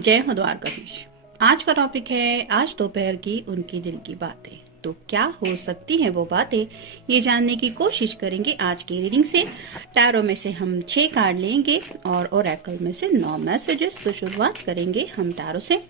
जय हो द्वारकाधीश। आज का टॉपिक है आज दोपहर की उनकी दिल की बातें। तो क्या हो सकती हैं वो बातें, ये जानने की कोशिश करेंगे आज की रीडिंग से। टैरो में से हम 6 कार्ड लेंगे और ओरेकल में से 9 मैसेजेस। तो शुरुआत करेंगे हम टैरो से।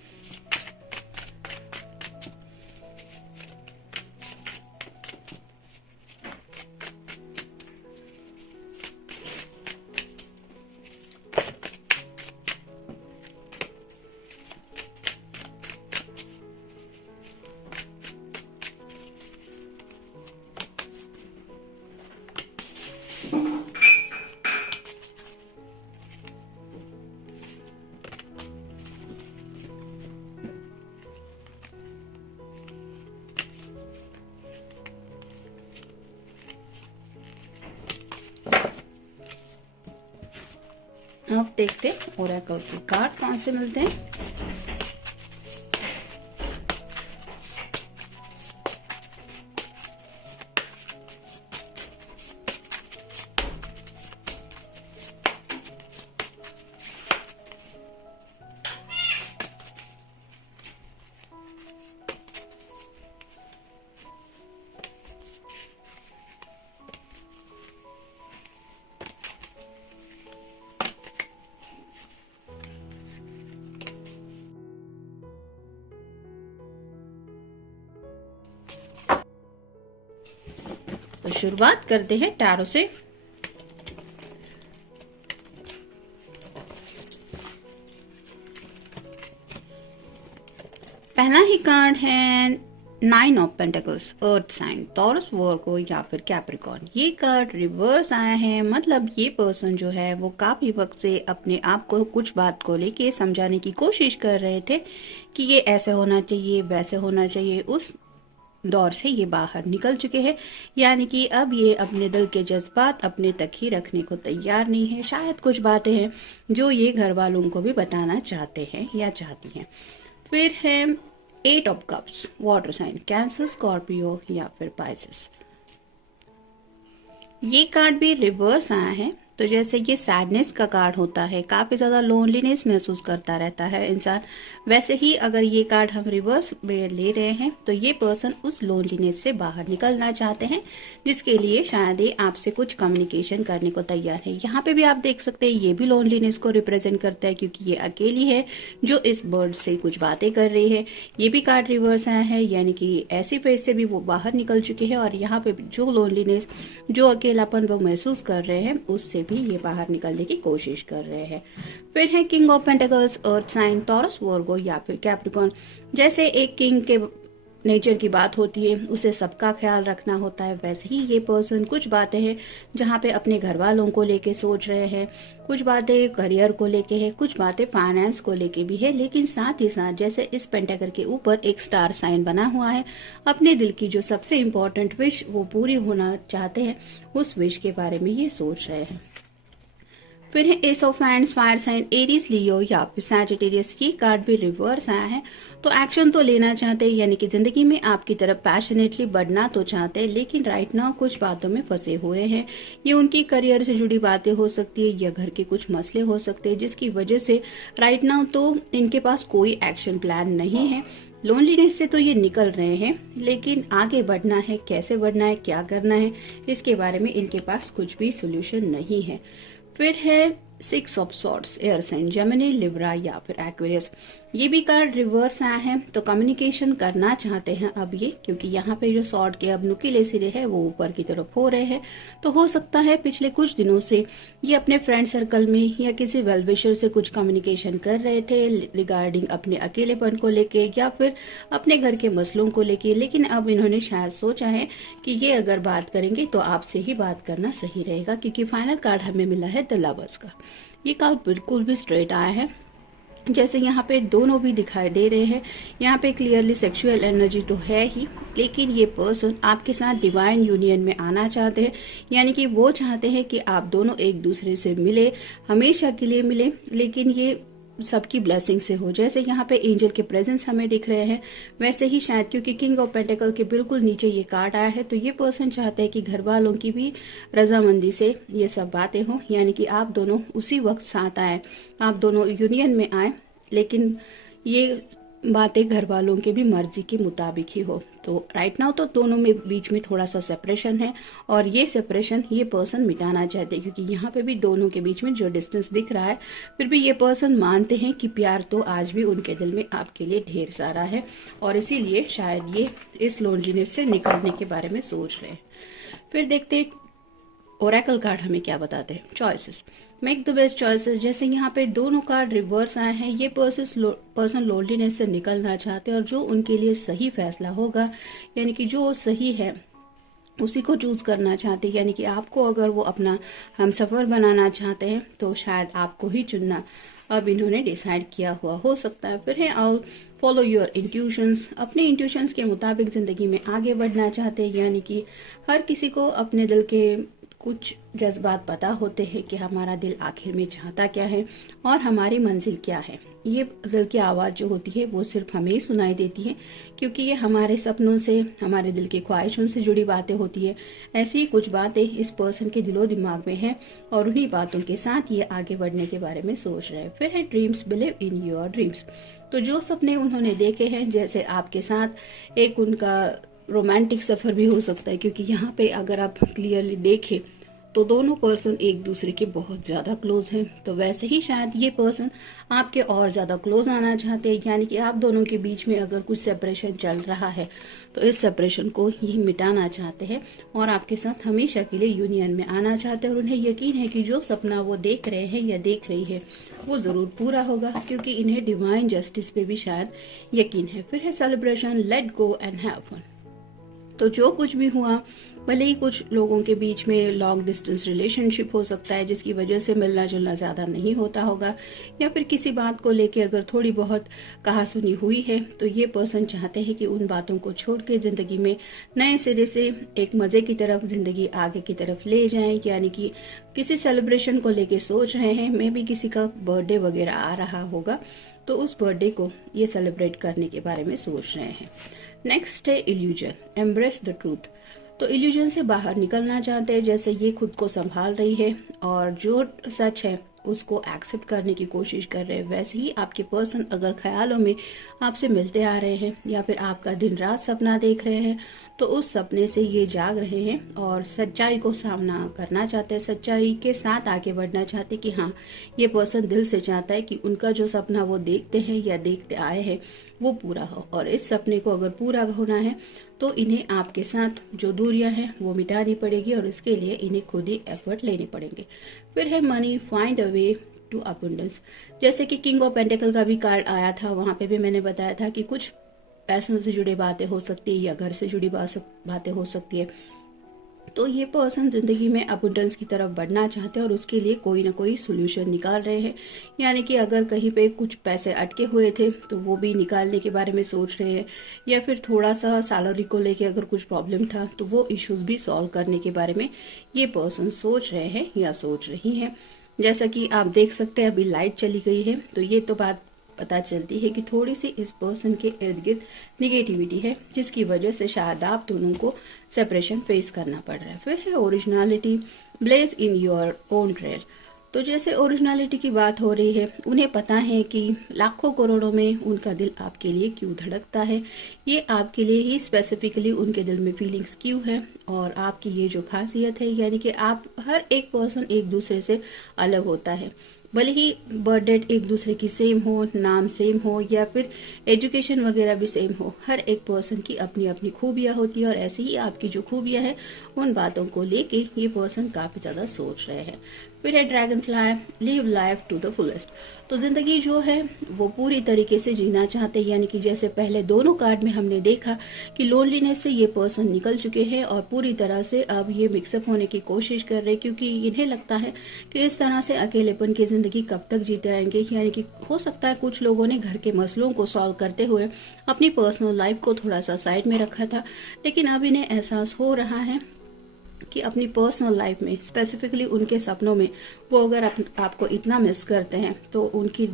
अब देखते हैं ओरेकल के कार्ड कौन से मिलते हैं। तो शुरुआत करते हैं टैरो से। पहला ही कार्ड है 9 of pentacles, earth sign, Taurus, Virgo या फिर कैप्रिकॉर्न। ये कार्ड रिवर्स आया है, मतलब ये पर्सन जो है वो काफी वक्त से अपने आप को कुछ बात को लेके समझाने की कोशिश कर रहे थे कि ये ऐसे होना चाहिए, वैसे होना चाहिए। उस दौर से ये बाहर निकल चुके हैं, यानी कि अब ये अपने दिल के जज्बात अपने तक ही रखने को तैयार नहीं है। शायद कुछ बातें हैं जो ये घर वालों को भी बताना चाहते हैं या चाहती हैं। फिर है 8 of cups, water sign, Cancer, Scorpio या फिर पाइसेस। ये कार्ड भी रिवर्स आया है। तो जैसे ये सैडनेस का कार्ड होता है, काफी ज्यादा लोनलीनेस महसूस करता रहता है इंसान, वैसे ही अगर ये कार्ड हम रिवर्स में ले रहे हैं तो ये पर्सन उस लोनलीनेस से बाहर निकलना चाहते हैं, जिसके लिए शायद ये आपसे कुछ कम्युनिकेशन करने को तैयार है। यहाँ पे भी आप देख सकते हैं ये भी लोनलीनेस को रिप्रेजेंट करता है, क्योंकि ये अकेली है जो इस बर्ड से कुछ बातें कर रही है। ये भी कार्ड रिवर्स आया है, यानी कि ऐसी फेज से भी वो बाहर निकल चुके हैं और यहाँ पे जो लोनलीनेस, जो अकेलापन वो महसूस कर रहे हैं, उससे भी ये बाहर निकलने की कोशिश कर रहे हैं। फिर है king of pentacles, earth sign, Taurus, Virgo या फिर कैप्रिकॉर्न। जैसे एक किंग के नेचर की बात होती है, उसे सबका ख्याल रखना होता है, वैसे ही ये पर्सन कुछ बातें हैं जहाँ पे अपने घर वालों को लेके सोच रहे हैं, कुछ बातें करियर को लेके है, कुछ बातें फाइनेंस को लेके भी है। लेकिन साथ ही साथ जैसे इस पेंटाकर के ऊपर एक स्टार साइन बना हुआ है, अपने दिल की जो सबसे इम्पोर्टेंट विश वो पूरी होना चाहते हैं, उस विश के बारे में ये सोच रहे हैं। फिर है ace of hands, fire sign, Aries, Leo या फिर सैजिटेरियस। ये कार्ड भी रिवर्स आया है। तो एक्शन तो लेना चाहते हैं, यानी कि जिंदगी में आपकी तरफ पैशनेटली बढ़ना तो चाहते हैं, लेकिन राइट नाउ कुछ बातों में फंसे हुए हैं। ये उनकी करियर से जुड़ी बातें हो सकती है या घर के कुछ मसले हो सकते हैं, जिसकी वजह से राइट नाउ तो इनके पास कोई एक्शन प्लान नहीं है। लोनलीनेस से तो ये निकल रहे हैं, लेकिन आगे बढ़ना है, कैसे बढ़ना है, क्या करना है, इसके बारे में इनके पास कुछ भी सोल्यूशन नहीं है। फिर है 6 of swords, air sign, Gemini, Libra या फिर एक्वेरियस। ये भी कार्ड रिवर्स आया है। तो कम्युनिकेशन करना चाहते हैं अब ये, क्योंकि यहाँ पे जो सॉर्ड के अब नुकीले सिरे है वो ऊपर की तरफ हो रहे हैं। तो हो सकता है पिछले कुछ दिनों से ये अपने फ्रेंड सर्कल में या किसी वेल विशर से कुछ कम्युनिकेशन कर रहे थे रिगार्डिंग अपने अकेलेपन को लेके या फिर अपने घर के मसलों को लेके, लेकिन अब इन्होंने शायद सोचा है कि ये अगर बात करेंगे तो आपसे ही बात करना सही रहेगा, क्योंकि फाइनल कार्ड हमें मिला है द लवर्स का। ये कार्ड बिल्कुल भी स्ट्रेट आया है, जैसे यहाँ पे दोनों भी दिखाई दे रहे हैं। यहाँ पे क्लियरली सेक्सुअल एनर्जी तो है ही, लेकिन ये पर्सन आपके साथ डिवाइन यूनियन में आना चाहते हैं, यानी कि वो चाहते हैं कि आप दोनों एक दूसरे से मिले, हमेशा के लिए मिले, लेकिन ये सबकी ब्लेसिंग से हो। जैसे यहाँ पे एंजल के प्रेजेंस हमें दिख रहे हैं, वैसे ही शायद क्योंकि किंग ऑफ पेंटिकल के बिल्कुल नीचे ये कार्ड आया है, तो ये पर्सन चाहते हैं कि घर वालों की भी रजामंदी से ये सब बातें हों, यानी कि आप दोनों उसी वक्त साथ आए, आप दोनों यूनियन में आए, लेकिन ये बातें घर वालों के भी मर्जी के मुताबिक ही हो। तो राइट नाउ तो दोनों में बीच में थोड़ा सा सेपरेशन है, और ये सेपरेशन ये पर्सन मिटाना चाहते हैं, क्योंकि यहाँ पे भी दोनों के बीच में जो डिस्टेंस दिख रहा है, फिर भी ये पर्सन मानते हैं कि प्यार तो आज भी उनके दिल में आपके लिए ढेर सारा है, और इसीलिए शायद ये इस लोनलीनेस से निकलने के बारे में सोच रहे हैं। फिर देखते हैं ओरेकल कार्ड हमें क्या बताते हैं। Choices, make the best choices. जैसे यहाँ पे दोनों कार्ड रिवर्स आए हैं, ये पर्सन लोनलीनेस से निकलना चाहते हैं, और जो उनके लिए सही फैसला होगा, यानी कि जो सही है उसी को चूज करना चाहते हैं। यानी कि आपको अगर वो अपना हमसफर बनाना चाहते हैं तो शायद आपको ही चुनना अब इन्होंने डिसाइड किया हुआ हो सकता है। फिर है आउट फॉलो योर इंट्यूशंस, अपने इंट्यूशंस के मुताबिक जिंदगी में आगे बढ़ना चाहते हैं। यानी कि हर किसी को अपने दिल के कुछ जज्बात पता होते हैं कि हमारा दिल आखिर में चाहता क्या है और हमारी मंजिल क्या है। ये दिल की आवाज़ जो होती है वो सिर्फ हमें ही सुनाई देती है, क्योंकि ये हमारे सपनों से, हमारे दिल की ख्वाहिशों से जुड़ी बातें होती है। ऐसी ही कुछ बातें इस पर्सन के दिलो दिमाग में है, और उन्हीं बातों के साथ ये आगे बढ़ने के बारे में सोच रहे हैं। फिर है dreams, believe in your dreams. तो जो सपने उन्होंने देखे हैं, जैसे आपके साथ एक उनका रोमांटिक सफर भी हो सकता है, क्योंकि यहाँ पे अगर आप क्लियरली देखें तो दोनों पर्सन एक दूसरे के बहुत ज्यादा क्लोज हैं। तो वैसे ही शायद ये पर्सन आपके और ज्यादा क्लोज आना चाहते हैं। यानी कि आप दोनों के बीच में अगर कुछ सेपरेशन चल रहा है तो इस सेपरेशन को ही मिटाना चाहते हैं, और आपके साथ हमेशा के लिए यूनियन में आना चाहते हैं। और उन्हें यकीन है कि जो सपना वो देख रहे हैं या देख रही है वो जरूर पूरा होगा, क्योंकि इन्हें डिवाइन जस्टिस पे भी शायद यकीन है। फिर है celebration, let go and have fun. तो जो कुछ भी हुआ, भले ही कुछ लोगों के बीच में लॉन्ग डिस्टेंस रिलेशनशिप हो सकता है जिसकी वजह से मिलना जुलना ज्यादा नहीं होता होगा, या फिर किसी बात को लेके अगर थोड़ी बहुत कहा सुनी हुई है, तो ये पर्सन चाहते हैं कि उन बातों को छोड़ के जिंदगी में नए सिरे से एक मजे की तरफ जिंदगी आगे की तरफ ले जाएं। यानी कि किसी सेलिब्रेशन को लेके सोच रहे हैं, मे भी किसी का बर्थडे वगैरह आ रहा होगा, तो उस बर्थडे को ये सेलिब्रेट करने के बारे में सोच रहे हैं। नेक्स्ट है इल्यूजन, एम्ब्रेस द ट्रूथ। तो इल्यूजन से बाहर निकलना चाहते हैं, जैसे ये खुद को संभाल रही है और जो सच है उसको एक्सेप्ट करने की कोशिश कर रहे हैं। वैसे ही आपके पर्सन अगर ख्यालों में आपसे मिलते आ रहे हैं या फिर आपका दिन रात सपना देख रहे हैं, तो उस सपने से ये जाग रहे हैं और सच्चाई को सामना करना चाहते हैं, सच्चाई के साथ आगे बढ़ना चाहते हैं कि हाँ, ये पर्सन दिल से चाहता है कि उनका जो सपना वो देखते हैं या देखते आए हैं वो पूरा हो। और इस सपने को अगर पूरा होना है तो इन्हें आपके साथ जो दूरियां हैं वो मिटानी पड़ेगी, और इसके लिए इन्हें खुद ही एफर्ट लेने पड़ेंगे। फिर है money, find a way to abundance. जैसे कि किंग ऑफ पेंटिकल का भी कार्ड आया था, वहां पे भी मैंने बताया था कि कुछ पैसों से जुड़ी बातें हो सकती है या घर से जुड़ी बातें हो सकती है। तो ये पर्सन जिंदगी में अबंडेंस की तरफ बढ़ना चाहते हैं और उसके लिए कोई ना कोई सोल्यूशन निकाल रहे हैं। यानी कि अगर कहीं पे कुछ पैसे अटके हुए थे तो वो भी निकालने के बारे में सोच रहे हैं, या फिर थोड़ा सा सैलरी को लेके अगर कुछ प्रॉब्लम था तो वो इश्यूज भी सॉल्व करने के बारे में ये पर्सन सोच रहे हैं या सोच रही है। जैसा कि आप देख सकते हैं अभी लाइट चली गई है, तो ये तो बात पता चलती है कि थोड़ी सी इस पर्सन के इर्द गिर्द निगेटिविटी है, जिसकी वजह से शायद आप दोनों को सेपरेशन फेस करना पड़ रहा है। फिर है originality, blaze in your own trail. तो जैसे ओरिजिनलिटी की बात हो रही है, उन्हें पता है कि लाखों करोड़ों में उनका दिल आपके लिए क्यों धड़कता है, ये आपके लिए ही स्पेसिफिकली उनके दिल में फीलिंग्स क्यों है, और आपकी ये जो खासियत है, यानी कि आप हर एक पर्सन एक दूसरे से अलग होता है। भले ही बर्थ डेट एक दूसरे की सेम हो, नाम सेम हो, या फिर एजुकेशन वगैरह भी सेम हो, हर एक पर्सन की अपनी अपनी खूबियां होती है, और ऐसे ही आपकी जो खूबियां है उन बातों को लेके ये पर्सन काफी ज्यादा सोच रहे हैं। फिर है dragonfly, live life to the fullest. तो जिंदगी जो है वो पूरी तरीके से जीना चाहते हैं। यानी कि जैसे पहले दोनों कार्ड में हमने देखा कि लोनलीनेस से ये पर्सन निकल चुके हैं और पूरी तरह से अब ये मिक्सअप होने की कोशिश कर रहे हैं, क्योंकि इन्हें लगता है कि इस तरह से अकेलेपन की जिंदगी कब तक जीते आएंगे। यानी कि हो सकता है कुछ लोगों ने घर के मसलों को सॉल्व करते हुए अपनी पर्सनल लाइफ को थोड़ा सा साइड में रखा था, लेकिन अब इन्हें एहसास हो रहा है कि अपनी पर्सनल लाइफ में, स्पेसिफिकली उनके सपनों में, वो अगर आपको इतना मिस करते हैं तो उनकी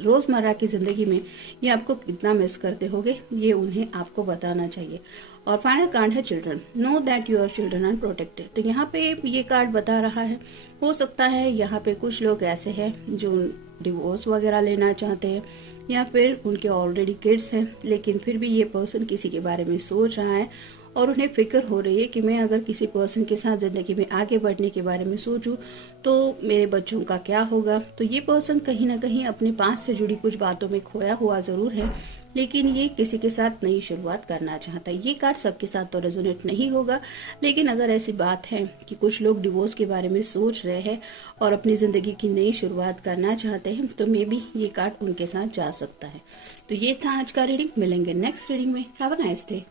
रोजमर्रा की जिंदगी में ये आपको कितना मिस करते होंगे, ये उन्हें आपको बताना चाहिए। और फाइनल कार्ड है children, know that your children are protected. तो यहाँ पे ये कार्ड बता रहा है, हो सकता है यहाँ पे कुछ लोग ऐसे हैं जो डिवोर्स वगैरह लेना चाहते हैं, या फिर उनके ऑलरेडी किड्स हैं लेकिन फिर भी ये पर्सन किसी के बारे में सोच रहा है और उन्हें फिक्र हो रही है कि मैं अगर किसी पर्सन के साथ ज़िंदगी में आगे बढ़ने के बारे में सोचूं तो मेरे बच्चों का क्या होगा। तो ये पर्सन कहीं ना कहीं अपने पास से जुड़ी कुछ बातों में खोया हुआ ज़रूर है, लेकिन ये किसी के साथ नई शुरुआत करना चाहता है। ये कार्ड सबके साथ तो रेजोनेट नहीं होगा, लेकिन अगर ऐसी बात है कि कुछ लोग डिवोर्स के बारे में सोच रहे हैं और अपनी ज़िंदगी की नई शुरुआत करना चाहते हैं तो मे बी ये कार्ड उनके साथ जा सकता है। तो ये था आज का रीडिंग। मिलेंगे नेक्स्ट रीडिंग में। Have a nice day.